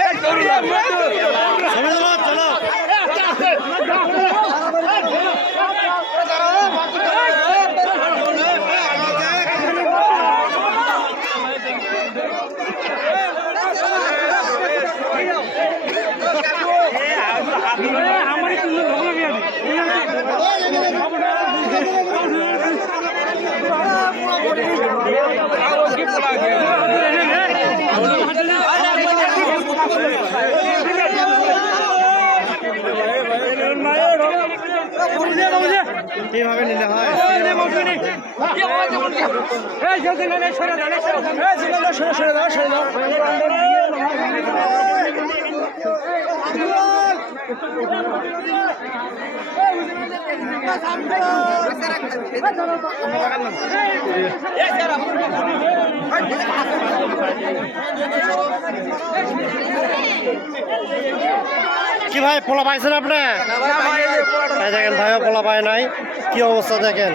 হ্যাঁ ঠিক আছে চলো কিভাবে নিলে হয় কি ভাই পোলা পাইছেন আপনি দেখেন ভাইও পোলা পায় নাই কি অবস্থা দেখেন